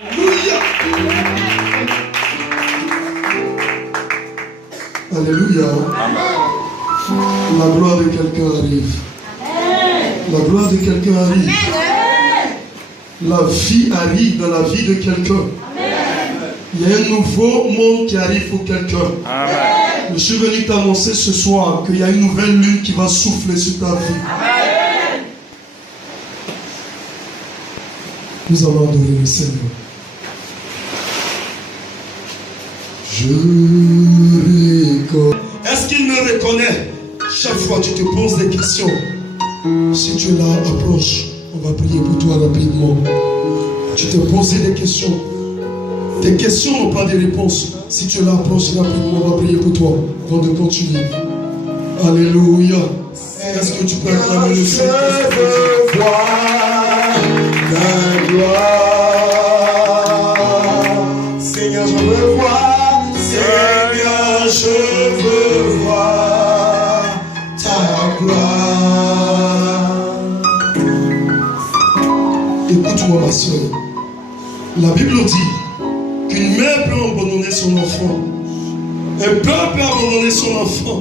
Alléluia. Alléluia. La gloire de quelqu'un arrive. La gloire de quelqu'un arrive. La vie arrive dans la vie de quelqu'un. Il y a un nouveau monde qui arrive pour quelqu'un. Je suis venu t'annoncer ce soir qu'il y a une nouvelle lune qui va souffler sur ta vie. Nous allons adorer le Seigneur. Je reconnais. Est-ce qu'il me reconnaît? Chaque fois tu te poses des questions. Si tu es là, approche. On va prier pour toi rapidement. Tu te poses des questions. Tes questions n'ont pas de réponse. Si tu es là, approche rapidement. On va prier pour toi avant de continuer. Alléluia. Est-ce que tu peux acclamer le Seigneur? Je veux voir ta gloire. Seigneur, je veux voir. Seigneur, je veux voir ta gloire. Écoute-moi, ma soeur. La Bible dit qu'une mère peut abandonner son enfant. Un père peut abandonner son enfant.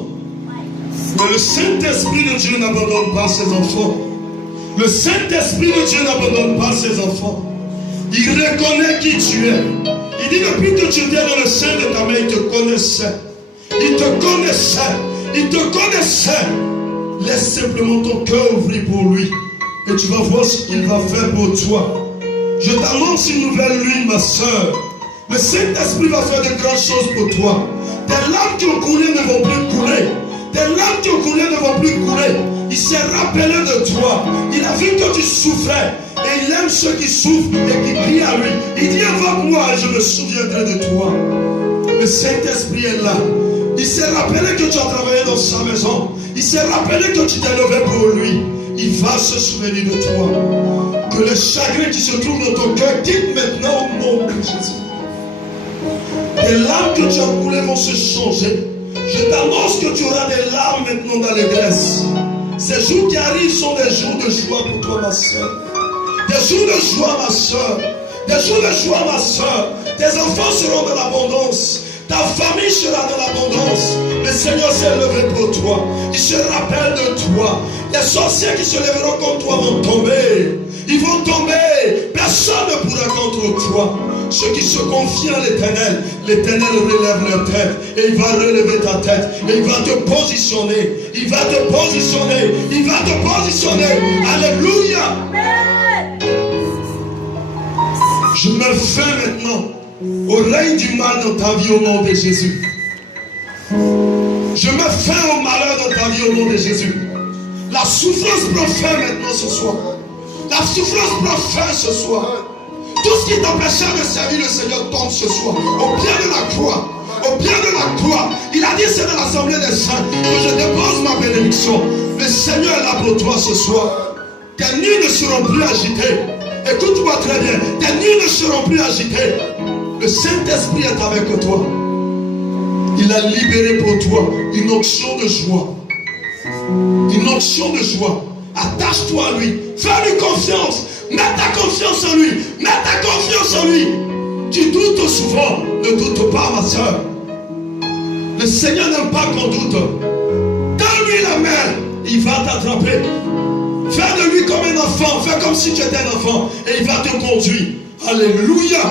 Mais le Saint-Esprit de Dieu n'abandonne pas ses enfants. Le Saint-Esprit de Dieu n'abandonne pas ses enfants. Il reconnaît qui tu es. Il dit depuis que tu étais dans le sein de ta mère, il te connaissait. Il te connaissait. Il te connaissait. Laisse simplement ton cœur ouvrir pour lui. Et tu vas voir ce qu'il va faire pour toi. Je t'annonce une nouvelle lune, ma soeur. Le Saint-Esprit va faire de grandes choses pour toi. Tes larmes qui ont coulé ne vont plus couler. Tes larmes qui ont coulé ne vont plus couler. Il s'est rappelé de toi. Il a vu que tu souffrais. Et il aime ceux qui souffrent et qui crient à lui. Il dit, invoque-moi et je me souviendrai de toi. Le Saint-Esprit est là. Il s'est rappelé que tu as travaillé dans sa maison. Il s'est rappelé que tu t'es levé pour lui. Il va se souvenir de toi. Que le chagrin qui se trouve dans ton cœur quitte maintenant au nom de Jésus. Les larmes que tu as coulées vont se changer. Je t'annonce que tu auras des larmes maintenant dans l'église. Ces jours qui arrivent sont des jours de joie pour toi, ma soeur. Des jours de joie, ma soeur. Des jours de joie, ma soeur. Tes enfants seront dans l'abondance. Ta famille sera dans l'abondance. Le Seigneur s'est levé pour toi. Il se rappelle de toi. Les sorciers qui se lèveront contre toi vont tomber. Ils vont tomber. Personne ne pourra contre toi. Ceux qui se confient en l'Éternel, l'Éternel relève leur tête. Et il va relever ta tête. Et il va te positionner. Il va te positionner. Il va te positionner. Alléluia. Je me fais maintenant au règne du mal dans ta vie au nom de Jésus. Je me fais au malheur dans ta vie au nom de Jésus. La souffrance profère maintenant ce soir. La souffrance profère ce soir. Tout ce qui t'empêchait de servir le Seigneur tombe ce soir. Au pied de la croix. Au pied de la croix. Il a dit c'est dans l'assemblée des saints que je dépose ma bénédiction. Le Seigneur est là pour toi ce soir. Tes nuits ne seront plus agitées. Écoute-moi très bien. Tes nuits ne seront plus agitées. Le Saint-Esprit est avec toi. Il a libéré pour toi une onction de joie. Une onction de joie. Attache-toi à lui. Fais-lui confiance. Mets ta confiance en lui. Mets ta confiance en lui. Tu doutes souvent. Ne doute pas, ma soeur. Le Seigneur n'aime pas qu'on doute. Donne-lui la main. Il va t'attraper. Fais de lui comme un enfant. Fais comme si tu étais un enfant. Et il va te conduire. Alléluia.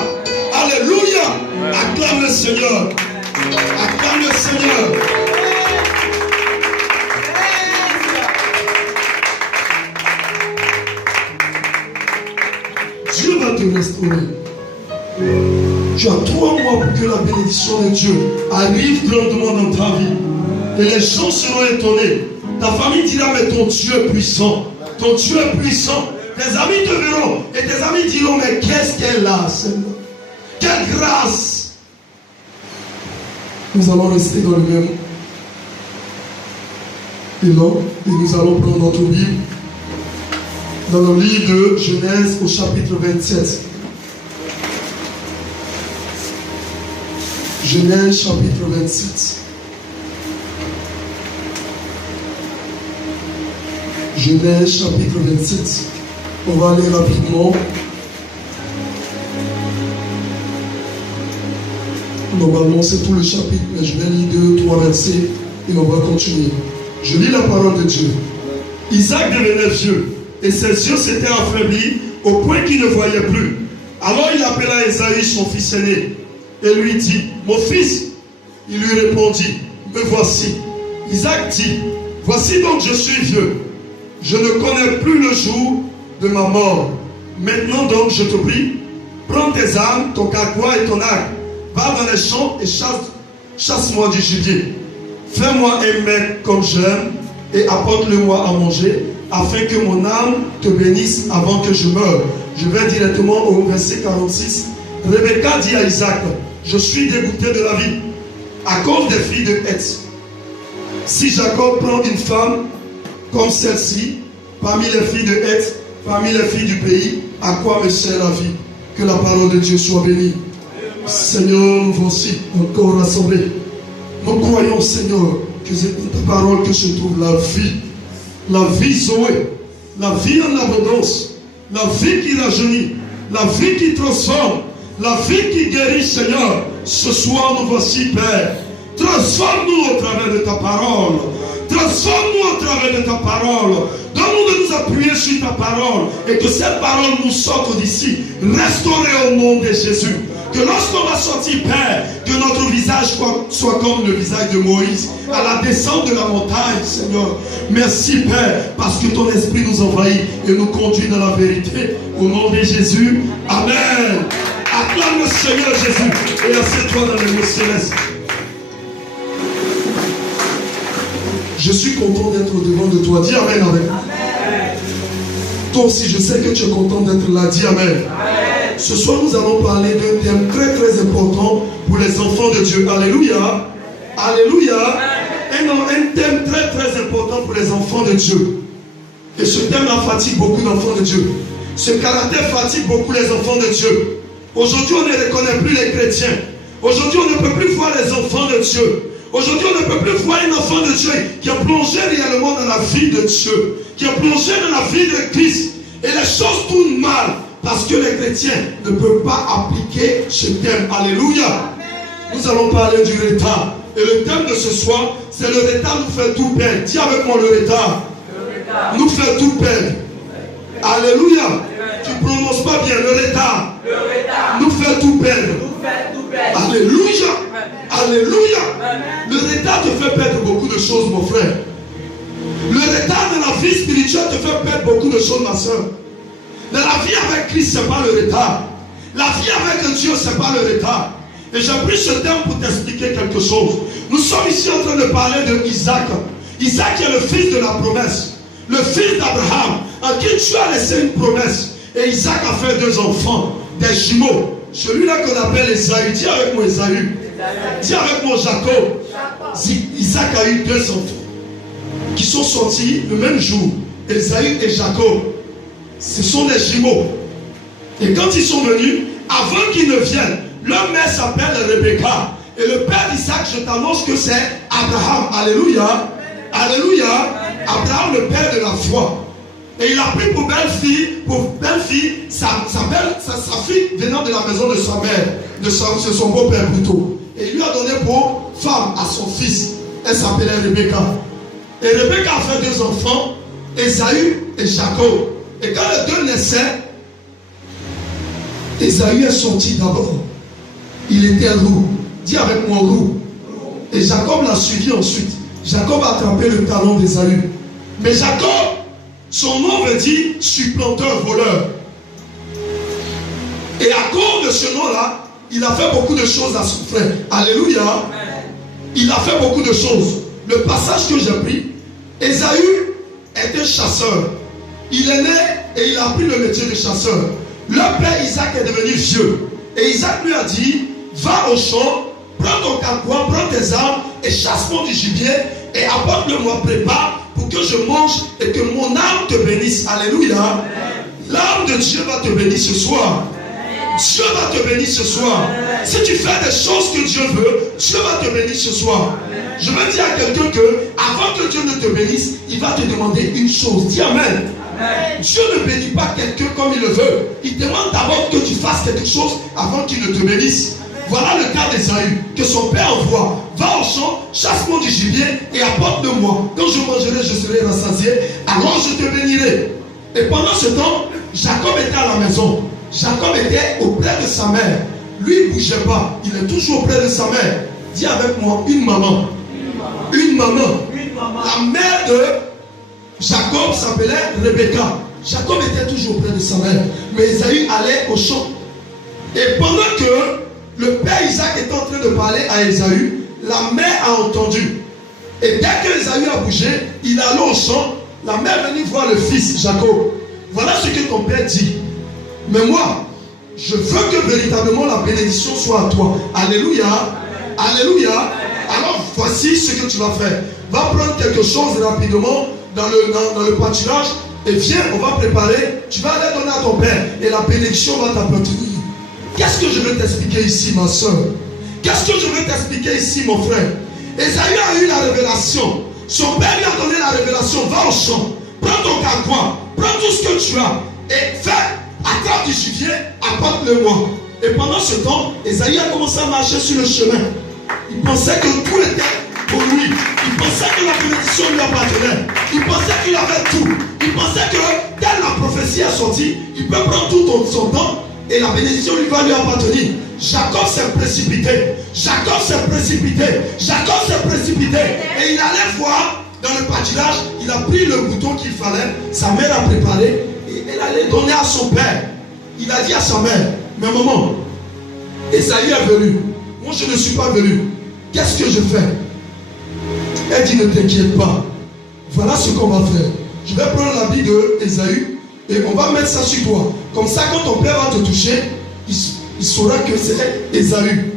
Alléluia. Acclame le Seigneur. Acclame le Seigneur. Dieu va te restaurer. Tu as 3 mois pour que la bénédiction de Dieu arrive grandement dans ta vie. Et les gens seront étonnés. Ta famille dira, mais ton Dieu est puissant. Ton Dieu est puissant. Tes amis te verront. Et tes amis diront, mais qu'est-ce qu'elle a, Seigneur? Quelle grâce! Nous allons rester dans le même élan et nous allons prendre notre Bible dans le livre de Genèse au chapitre 27. Genèse chapitre 27. Genèse chapitre 27. On va aller rapidement. Normalement, c'est tout le chapitre, mais je vais lire 2, 3 versets et on va continuer. Je lis la parole de Dieu. Isaac devenait vieux et ses yeux s'étaient affaiblis au point qu'il ne voyait plus. Alors il appela Ésaü, son fils aîné, et lui dit, mon fils. Il lui répondit, me voici. Isaac dit, voici donc je suis vieux. Je ne connais plus le jour de ma mort. Maintenant donc je te prie, prends tes armes, ton carquois et ton arc. Va dans les champs et chasse-moi du gibier. Fais-moi un mec comme j'aime et apporte-le-moi à manger, afin que mon âme te bénisse avant que je meure. Je vais directement au verset 46. Rebecca dit à Isaac, je suis dégoûté de la vie à cause des filles de Heth. Si Jacob prend une femme comme celle-ci, parmi les filles de Heth, parmi les filles du pays, à quoi me sert la vie? Que la parole de Dieu soit bénie. Seigneur, nous voici encore rassemblés. Nous croyons, Seigneur, que c'est dans ta parole que se trouve la vie Zoé, la vie en abondance, la vie qui rajeunit, la vie qui transforme, la vie qui guérit, Seigneur. Ce soir, nous voici, Père. Transforme-nous au travers de ta parole. Transforme-nous au travers de ta parole. Donne-nous de nous appuyer sur ta parole et que cette parole nous sorte d'ici, restaurée au nom de Jésus. Que lorsqu'on va sortir, Père, que notre visage soit comme le visage de Moïse à la descente de la montagne, Seigneur. Merci, Père, parce que ton esprit nous envahit et nous conduit dans la vérité. Au nom de Jésus, Amen. Acclame le Seigneur Jésus et assieds-toi dans les lieux célestes. Je suis content d'être devant de toi. Dis Amen avec moi. Toi aussi, je sais que tu es content d'être là. Dis Amen. Amen. Ce soir, nous allons parler d'un thème très très important pour les enfants de Dieu. Alléluia. Alléluia. Un thème très très important pour les enfants de Dieu. Et ce thème-là fatigue beaucoup d'enfants de Dieu. Ce caractère fatigue beaucoup les enfants de Dieu. Aujourd'hui, on ne reconnaît plus les chrétiens. Aujourd'hui, on ne peut plus voir les enfants de Dieu. Aujourd'hui, on ne peut plus voir un enfant de Dieu qui a plongé réellement dans la vie de Dieu, qui a plongé dans la vie de Christ. Et les choses tournent mal parce que les chrétiens ne peuvent pas appliquer ce thème. Alléluia. Amen. Nous allons parler du retard. Et le thème de ce soir, c'est le retard nous fait tout perdre. Dis avec moi le retard. Nous fait tout perdre. Alléluia. Amen. Tu ne prononces pas bien le retard. Nous fait tout perdre. Alléluia. Alléluia. Amen. Le retard te fait perdre beaucoup de choses, mon frère. Le retard de la vie spirituelle te fait perdre beaucoup de choses, ma soeur. Dans la vie avec Christ, ce n'est pas le retard. La vie avec Dieu, ce n'est pas le retard. Et j'ai pris ce thème pour t'expliquer quelque chose. Nous sommes ici en train de parler de Isaac. Isaac est le fils de la promesse. Le fils d'Abraham, en qui Dieu a laissé une promesse. Et Isaac a fait 2 enfants, des jumeaux. Celui-là qu'on appelle Ésaü. Dis avec moi Ésaü. Dis avec moi Jacob. Isaac a eu 2 enfants qui sont sortis le même jour. Ésaü et Jacob. Ce sont des jumeaux. Et quand ils sont venus, avant qu'ils ne viennent, leur mère s'appelle Rebecca. Et le père d'Isaac, je t'annonce que c'est Abraham. Alléluia. Alléluia. Abraham, le père de la foi. Et il a pris pour belle-fille, sa fille venant de la maison de sa mère, de son beau-père plutôt. Et il lui a donné pour femme à son fils. Elle s'appelait Rebecca. Et Rebecca a fait 2 enfants, Ésaü et Jacob. Et quand les 2 naissaient, Ésaü est sorti d'abord. Il était roux. Dis avec moi roux. Et Jacob l'a suivi ensuite. Jacob a attrapé le talon d'Ésaü. Mais Jacob, son nom veut dire supplanteur, voleur. Et à cause de ce nom-là, il a fait beaucoup de choses à son frère. Alléluia. Il a fait beaucoup de choses. Le passage que j'ai pris, Ésaü était chasseur. Il est né et il a appris le métier de chasseur. Leur père Isaac est devenu vieux. Et Isaac lui a dit, va au champ, prends ton carquois, prends tes armes et chasse-moi du gibier et apporte-le-moi, prépare pour que je mange et que mon âme te bénisse. Alléluia. L'âme de Dieu va te bénir ce soir. Dieu va te bénir ce soir. Si tu fais des choses que Dieu veut, Dieu va te bénir ce soir. Je veux dire à quelqu'un que avant que Dieu ne te bénisse, il va te demander une chose. Dis Amen. Dieu ne bénit pas quelqu'un comme il le veut. Il demande d'abord que tu fasses quelque chose avant qu'il ne te bénisse. Voilà le cas d'Ésaü, que son père envoie. Va au champ, chasse-moi du gibier et apporte-le-moi. Quand je mangerai, je serai rassasié, alors je te bénirai. Et pendant ce temps, Jacob était à la maison. Jacob était auprès de sa mère. Lui, il ne bougeait pas. Il est toujours auprès de sa mère. Dis avec moi, une maman. Une maman. La mère de Jacob s'appelait Rebecca. Jacob était toujours auprès de sa mère. Mais Ésaü allait au champ. Et pendant que le père Isaac était en train de parler à Ésaü, la mère a entendu. Et dès que Ésaü a bougé, il est allé au champ. La mère est venue voir le fils Jacob. Voilà ce que ton père dit. Mais moi, je veux que véritablement la bénédiction soit à toi. Alléluia. Alléluia. Alors voici ce que tu vas faire. Va prendre quelque chose rapidement dans le pâturage et viens, on va préparer. Tu vas aller donner à ton père et la bénédiction va t'appartenir. Qu'est-ce que je veux t'expliquer ici, ma soeur? Qu'est-ce que je veux t'expliquer ici, mon frère? Ésaü a eu la révélation. Son père lui a donné la révélation. Va au champ, prends ton carquois, prends tout ce que tu as et fais, attrape du gibier, apporte-le-moi. Et pendant ce temps, Ésaü a commencé à marcher sur le chemin. Il pensait que tout était pour lui. Il pensait que la bénédiction lui appartenait. Il pensait qu'il avait tout. Il pensait que, dès la prophétie est sortie, il peut prendre tout son temps et la bénédiction lui va lui appartenir. Jacob s'est précipité. Jacob s'est précipité. Jacob s'est précipité. Et il allait voir dans le pâturage. Il a pris le bouton qu'il fallait. Sa mère a préparé. Et elle allait donner à son père. Il a dit à sa mère, mais maman, Ésaü est venu. Moi je ne suis pas venu. Qu'est-ce que je fais? Elle dit, ne t'inquiète pas. Voilà ce qu'on va faire. Je vais prendre l'habit de Ésaü et on va mettre ça sur toi. Comme ça, quand ton père va te toucher, il saura que c'est Ésaü.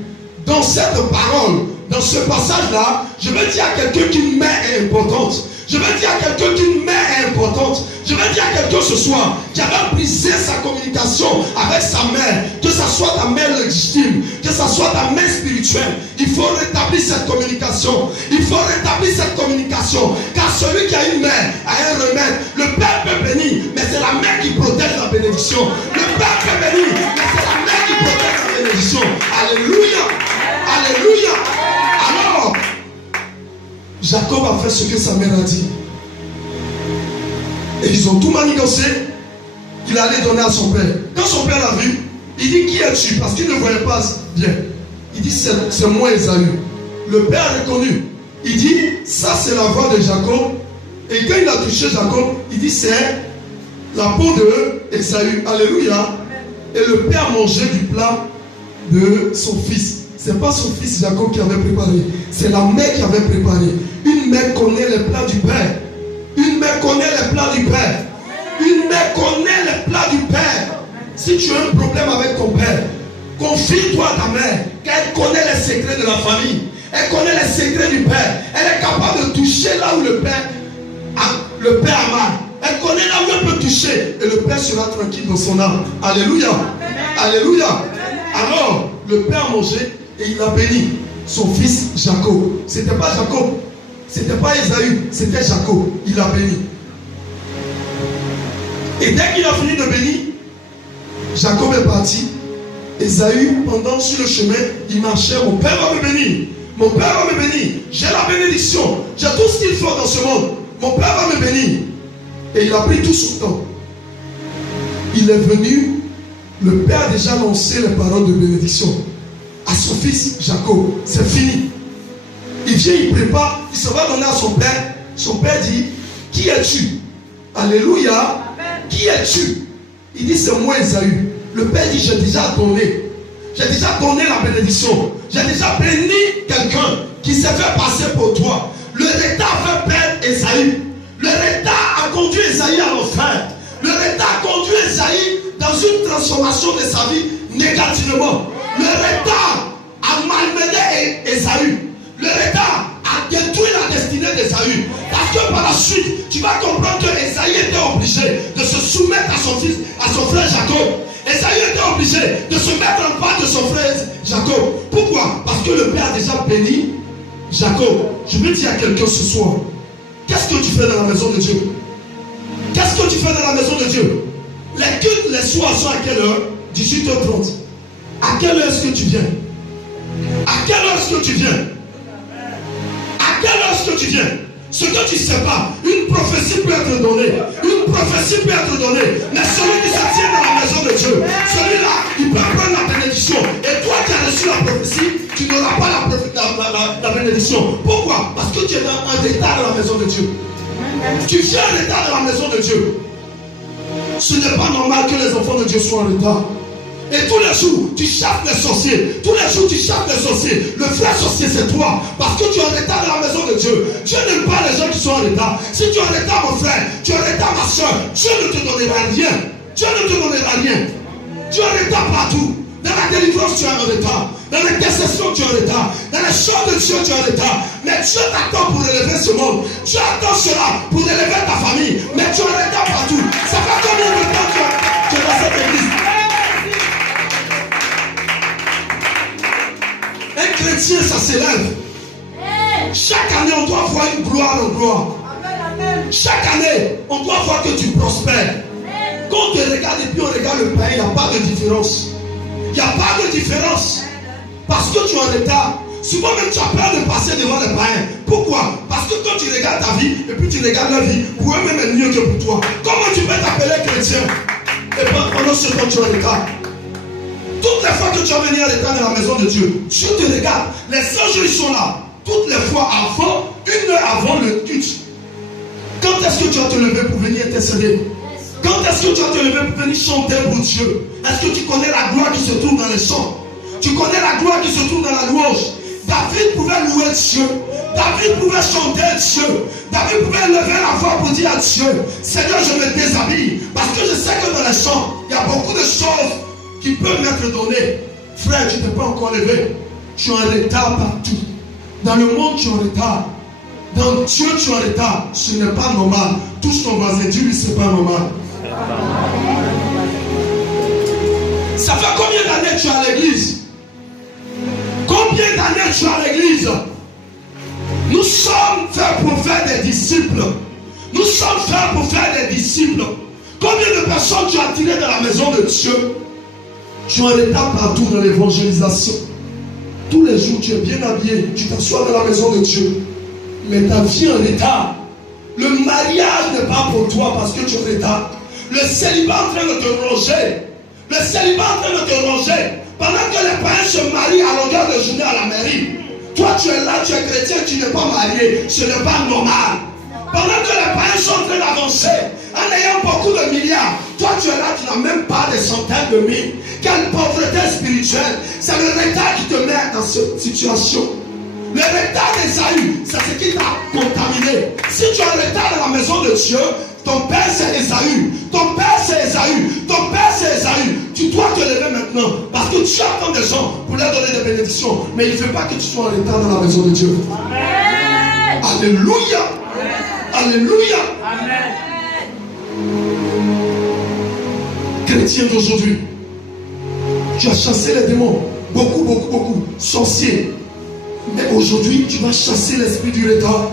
Dans cette parole, dans ce passage-là, je vais dire à quelqu'un qu'une mère est importante. Je vais dire à quelqu'un qu'une mère est importante. Je vais dire à quelqu'un ce soir qui avait brisé sa communication avec sa mère, que ce soit ta mère légitime, que ce soit ta mère spirituelle. Il faut rétablir cette communication. Il faut rétablir cette communication. Car celui qui a une mère a un remède. Le père peut bénir, mais c'est la mère qui protège la bénédiction. Le père peut bénir, mais c'est la mère qui protège la bénédiction. Alléluia. Alléluia. Alors, Jacob a fait ce que sa mère a dit. Et ils ont tout manigancé. Il allait donner à son père. Quand son père l'a vu, il dit, qui es-tu? Parce qu'il ne voyait pas bien. Il dit, c'est moi Ésaü. Le père a reconnu. Il dit, ça c'est la voix de Jacob. Et quand il a touché Jacob, il dit, c'est la peau de Ésaü. Alléluia. Et le père mangeait du plat de son fils. Ce n'est pas son fils Jacob qui avait préparé. C'est la mère qui avait préparé. Une mère connaît les plats du père. Une mère connaît les plats du père. Une mère connaît les plats du père. Si tu as un problème avec ton père, confie-toi à ta mère, car elle connaît les secrets de la famille. Elle connaît les secrets du père. Elle est capable de toucher là où le père a mal. Elle connaît là où elle peut toucher. Et le père sera tranquille dans son âme. Alléluia. Alléluia. Alors, le père mangeait et il a béni son fils Jacob. Ce n'était pas Jacob. Ce n'était pas Ésaü. C'était Jacob. Il a béni. Et dès qu'il a fini de bénir, Jacob est parti. Ésaü, pendant sur le chemin, il marchait. Mon père va me bénir. Mon père va me bénir. J'ai la bénédiction. J'ai tout ce qu'il faut dans ce monde. Mon père va me bénir. Et il a pris tout son temps. Il est venu. Le père a déjà lancé les paroles de bénédiction à son fils Jacob. C'est fini. Il vient, il prépare. Il se va donner à son père. Son père dit, qui es-tu? Alléluia. Qui es-tu? Il dit, c'est moi Ésaü. Le père dit, j'ai déjà donné. J'ai déjà donné la bénédiction. J'ai déjà béni quelqu'un qui s'est fait passer pour toi. Le retard fait perdre Ésaü. Le retard a conduit Ésaü à l'enfer. Le retard a conduit Ésaü dans une transformation de sa vie négativement. Le retard a malmené Ésaü. Le retard a détruit la destinée d'Ésaü. Parce que par la suite, tu vas comprendre que Ésaü était obligé de se soumettre à son fils, à son frère Jacob. Ésaü était obligé de se mettre en part de son frère Jacob. Pourquoi? Parce que le père a déjà béni Jacob. Je veux dire à quelqu'un ce soir, qu'est-ce que tu fais dans la maison de Dieu? Qu'est-ce que tu fais dans la maison de Dieu? Les cultes, les soirs sont à quelle heure? 18h30. À quelle heure est-ce que tu viens? est-ce que tu viens? À quelle heure est-ce que tu viens? Ce que tu ne sais pas, une prophétie peut être donnée. Une prophétie peut être donnée. Mais celui qui se tient dans la maison de Dieu, celui-là, il peut prendre la bénédiction. Et toi qui as reçu la prophétie, tu n'auras pas la bénédiction. Pourquoi? Parce que tu es dans un retard dans la maison de Dieu. Tu viens en retard dans la maison de Dieu. Ce n'est pas normal que les enfants de Dieu soient en retard. Et tous les jours, tu chasses les sorciers. Tous les jours, tu chasses les sorciers. Le vrai sorcier, c'est toi. Parce que tu es en retard dans la maison de Dieu. Dieu n'aime pas les gens qui sont en retard. Si tu es en retard, mon frère, tu es en retard, ma soeur, Dieu ne te donnera rien. Dieu ne te donnera rien. Tu es en retard partout. Dans la délivrance, tu es en retard. Dans l'intercession, tu es en retard. Dans les choses de Dieu, tu es en retard. Mais Dieu t'attend pour élever ce monde. Dieu attend cela pour élever ta famille. Mais tu es en retard partout. Ça fait combien de temps tu es dans cette église? Un chrétien, ça s'élève. Chaque année, on doit voir une gloire en gloire. Chaque année, on doit voir que tu prospères. Quand on te regarde et puis on regarde le pain, il n'y a pas de différence. Il n'y a pas de différence. Parce que tu es en retard. Souvent même tu as peur de passer devant les païens. Pourquoi? Parce que quand tu regardes ta vie et puis tu regardes leur vie, pour eux-mêmes est mieux que pour toi. Comment tu peux t'appeler chrétien et pendant ce temps tu es en retard? Toutes les fois que tu vas venir en retard dans la maison de Dieu, Dieu te regarde. Les anges ils sont là. Toutes les fois avant, une heure avant le culte. Quand est-ce que tu vas te lever pour venir intercéder? Quand est-ce que tu vas te lever pour venir chanter pour Dieu? Est-ce que tu connais la gloire qui se trouve dans les chants? Tu connais la gloire qui se trouve dans la louange? David pouvait louer Dieu. David pouvait chanter Dieu. David pouvait lever la voix pour dire à Dieu, Seigneur, je me déshabille. Parce que je sais que dans les chants, il y a beaucoup de choses qui peuvent m'être données. Frère, tu ne t'es pas encore levé. Tu es en retard partout. Dans le monde, tu es en retard. Dans Dieu, tu es en retard. Ce n'est pas normal. Touche ton voisin, dis-lui, ce n'est pas normal. Ça fait combien d'années que tu es à l'église? Combien d'années tu es à l'église? Nous sommes faits pour faire des disciples. Nous sommes faits pour faire des disciples. Combien de personnes tu as tirées dans la maison de Dieu? Tu es en retard partout dans l'évangélisation. Tous les jours, tu es bien habillé. Tu t'assois dans la maison de Dieu. Mais ta vie en retard. Le mariage n'est pas pour toi parce que tu es en retard. Le célibat est en train de te ronger. Le célibat est en train de te ronger. Pendant que les païens se marient à longueur de journée à la mairie. Toi, tu es là, tu es chrétien, tu n'es pas marié. Ce n'est pas normal. Pendant que les païens sont en train d'avancer, en ayant beaucoup de milliards, toi, tu es là, tu n'as même pas des centaines de mille. Quelle pauvreté spirituelle. C'est le retard qui te met dans cette situation. Le retard d'Ésaü, c'est ce qui t'a contaminé. Si tu es en retard dans la maison de Dieu, ton père c'est Ésaü. Ton père c'est Ésaü. Ton père c'est Ésaü. Tu dois te lever maintenant. Parce que tu attends des gens pour leur donner des bénédictions. Mais il ne fait pas que tu sois en retard dans la maison de Dieu. Amen. Alléluia. Amen. Alléluia. Amen. Chrétien d'aujourd'hui, tu as chassé les démons. Beaucoup. Sorciers. Mais aujourd'hui, tu vas chasser l'esprit du retard.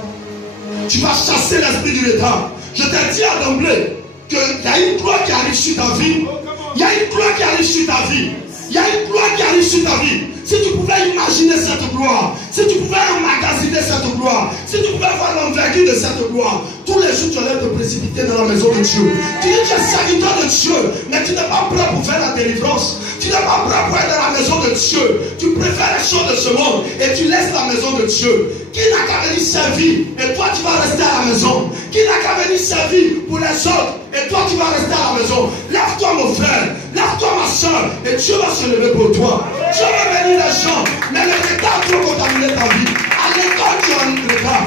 Tu vas chasser l'esprit du retard. Je t'ai dit à d'emblée qu'il y a une gloire qui arrive sur ta vie. Il y a une gloire qui arrive sur ta vie. Il y a une gloire qui arrive sur ta vie. Si tu pouvais imaginer cette gloire, si tu pouvais emmagasiner cette gloire, si tu pouvais voir l'envergure de cette gloire, tous les jours tu allais te précipiter dans la maison de Dieu. Tu dis que tu es serviteur de Dieu, mais tu n'es pas prêt pour faire la délivrance. Tu n'es pas prêt pour être dans la maison de Dieu. Tu préfères les choses de ce monde et tu laisses la maison de Dieu. Qui n'a qu'à venir servir et toi tu vas rester à la maison. Qui n'a qu'à venir servir pour les autres et toi tu vas rester à la maison. Lève-toi mon frère, lève-toi ma soeur et Dieu va se lever pour toi. Dieu va bénir les gens, mais le retard peut contaminer ta vie. À l'école tu as un retard.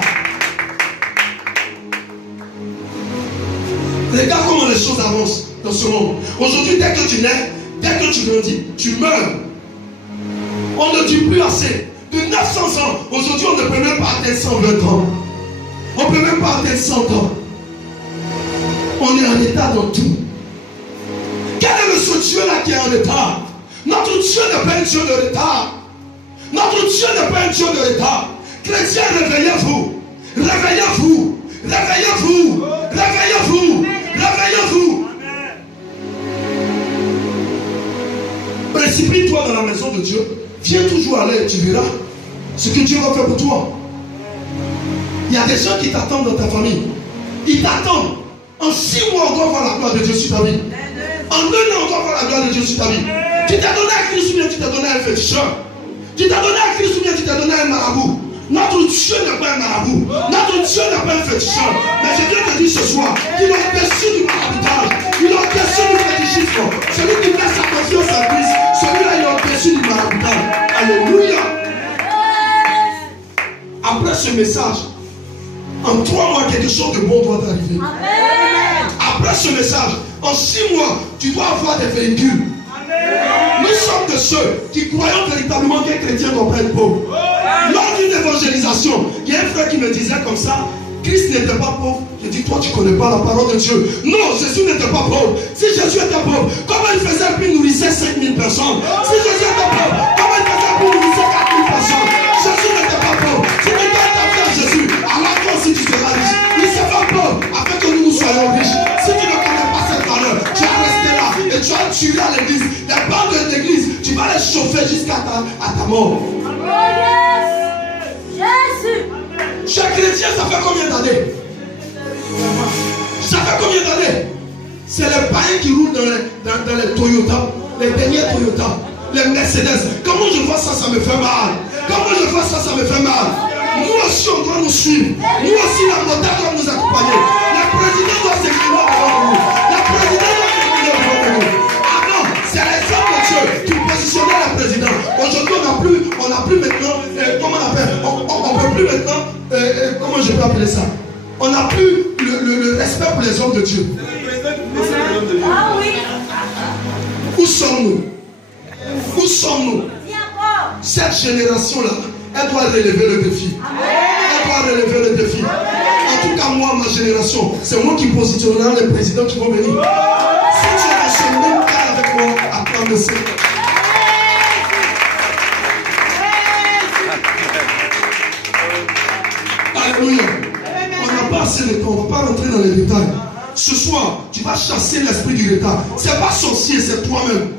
Regarde comment les choses avancent dans ce monde. Aujourd'hui, dès que tu nais, dès que tu grandis, tu meurs. On ne dit plus assez. De 900 ans, aujourd'hui on ne peut même pas atteindre 120 ans. On ne peut même pas atteindre 100 ans. On est en état dans tout. Quel est ce Dieu-là qui est en état? Notre Dieu n'est pas un Dieu de retard. Notre Dieu n'est pas un Dieu de retard. Chrétiens, réveillez-vous. Réveillez-vous. Réveillez-vous. Réveillez-vous. Réveillez-vous. Précipite-toi dans la maison de Dieu. Viens toujours à l'aide, tu verras. ce que Dieu va faire pour toi. Il y a des gens qui t'attendent dans ta famille. Ils t'attendent. En 6 mois, on doit voir la gloire de Dieu sur ta vie. En 1 an, on doit voir la gloire de Dieu sur ta vie. Tu t'es donné à Christ ou bien tu t'es donné à un féticheur? Tu t'es donné à Christ ou bien tu t'es donné à un marabout? Notre Dieu n'est pas un marabout. Notre Dieu n'est pas un féticheur. Mais je viens te dire ce soir qu'il est au-dessus du maraboutage. Il est au-dessus du fétichisme. Celui qui met sa confiance en Christ, celui-là il est au-dessus du maraboutage. Alléluia. Après ce message, en 3 mois, quelque chose de bon doit t'arriver. Après ce message, en 6 mois, tu dois avoir des véhicules. Nous sommes de ceux qui croyons véritablement qu'un chrétien doit pas être pauvre. Lors d'une évangélisation, il y a un frère qui me disait comme ça, Christ n'était pas pauvre. Je dis, toi tu ne connais pas la parole de Dieu. Non, Jésus n'était pas pauvre. Si Jésus était pauvre, comment il faisait puis nourrissait 5000 personnes? Si Jésus était pauvre, comment il faisait puis nourrissait 4000 personnes? Jésus n'était pas pauvre. Si tu dois t'appeler Jésus, alors toi aussi tu seras riche. Il se fait pauvre afin que nous soyons riches. Si tu ne connais pas cette valeur, tu vas rester là et tu vas tuer à l'église. Les bancs de l'église, tu vas les chauffer jusqu'à ta mort. Chaque chrétien, ça fait combien d'années? Ça fait combien d'années? C'est les païens qui roulent dans les Toyota, les derniers Toyota, les Mercedes. Comment je vois ça, ça me fait mal. Comment je vois ça, ça me fait mal. Nous aussi, on doit nous suivre. Nous aussi, la motard doit nous accompagner. Le président doit s'incliner devant nous. Le président doit s'incliner devant nous. Ah non, c'est les hommes de Dieu qui positionnaient le président. Aujourd'hui, on n'a plus maintenant, comment on appelle? On ne peut plus maintenant, comment je peux appeler ça? On n'a plus le respect pour les hommes de Dieu. Ah oui. Où sommes-nous? Où sommes-nous? Cette génération-là, elle doit relever le défi. Elle doit relever le défi. En tout cas, moi, ma génération, c'est moi qui positionnerai les présidents qui vont venir. Si tu es dans ce même cas avec moi, attends le Seigneur. Alléluia. On n'a pas assez de temps, on ne va pas rentrer dans les détails. Ce soir, tu vas chasser l'esprit du retard. Ce n'est pas sorcier, c'est toi-même.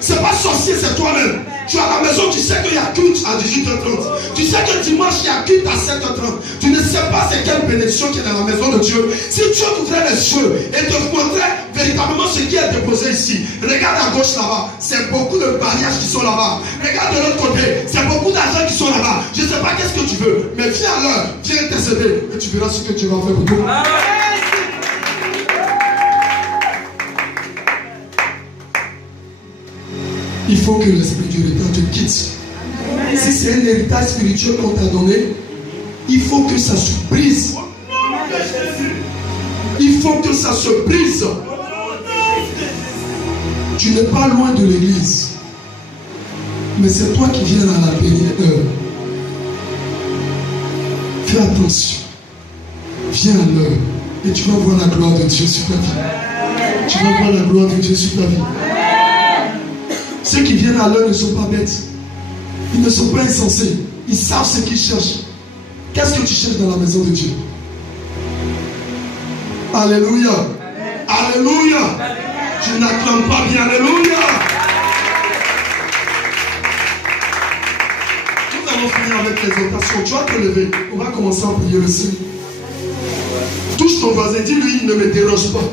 Ce n'est pas sorcier, c'est toi-même. Tu es à la maison, tu sais qu'il y a culte à 18h30. Tu sais que dimanche, il y a culte à 7h30. Tu ne sais pas c'est quelle bénédiction qui est dans la maison de Dieu. Si Dieu t'ouvrait les yeux et te montrait véritablement ce qui est déposé ici. Regarde à gauche là-bas, c'est beaucoup de mariages qui sont là-bas. Regarde de l'autre côté, c'est beaucoup d'argent qui sont là-bas. Je ne sais pas qu'est-ce que tu veux, mais viens à l'heure, viens intercéder et tu verras ce que tu vas faire pour toi. Il faut que l'esprit du retard te quitte. Si c'est un héritage spirituel qu'on t'a donné, il faut que ça se brise. Il faut que ça se brise. Tu n'es pas loin de l'église, mais c'est toi qui viens à la dernière heure. Fais attention. Viens à l'heure et tu vas voir la gloire de Dieu sur ta vie. Tu vas voir la gloire de Dieu sur ta vie. Ceux qui viennent à l'heure ne sont pas bêtes. Ils ne sont pas insensés. Ils savent ce qu'ils cherchent. Qu'est-ce que tu cherches dans la maison de Dieu? Alléluia. Alléluia. Tu n'acclames pas bien. Alléluia. Nous allons finir avec l'exhortation. Tu vas te lever. On va commencer à prier le Seigneur. Touche ton voisin. Dis-lui, ne me dérange pas.